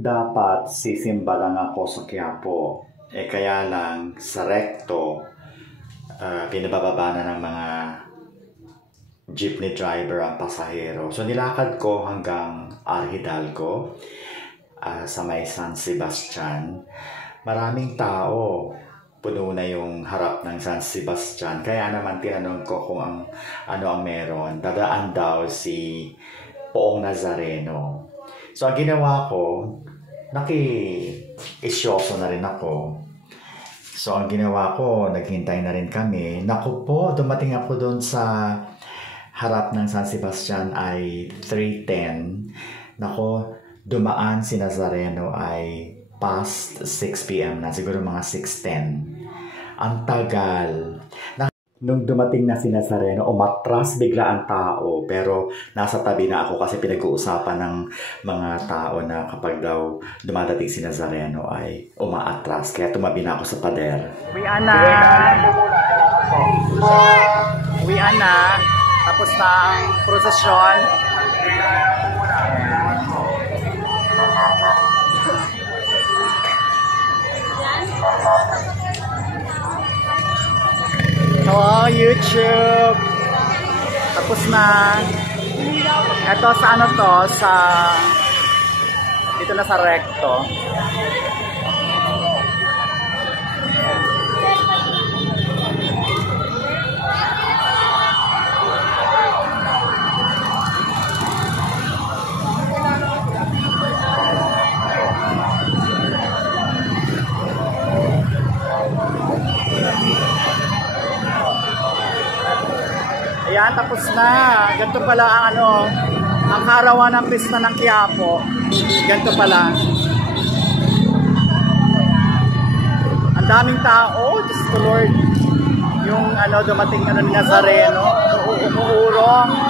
Dapat sisimba lang ako sa Quiapo. Kaya lang sa Recto, pinabababa na ng mga jeepney driver ang pasahero. So nilakad ko hanggang Arhidalgo sa may San Sebastian. Maraming tao. Puno na yung harap ng San Sebastian. Kaya naman tinanong ko kung ano ang meron. Dadaan daw si Poong Nazareno. So ang ginawa ko, naki-isyoso na rin ako. So ang ginawa ko, naghintay na rin kami. Naku po, dumating ako doon sa harap ng San Sebastian ay 3:10. Naku, dumaan si Nazareno ay past 6 p.m. na, siguro mga 6:10. Ang tagal. Nung dumating na si Nazareno, umatras bigla ang tao. Pero nasa tabi na ako kasi pinag-uusapan ng mga tao na kapag daw dumadating si Nazareno ay umaatras. Kaya tumabi na ako sa pader. Uwian na! Uwian na! Tapos na ang prosesyon. Hello, YouTube! Tapos na. Ito sa ano to, dito na sa Recto. Ayan, tapos na. Ganito pala ang karawan ng pista ng Quiapo. Ganito pala. Ang daming tao, Diyos ko Lord. Yung dumating ni Nazareno, umuurong.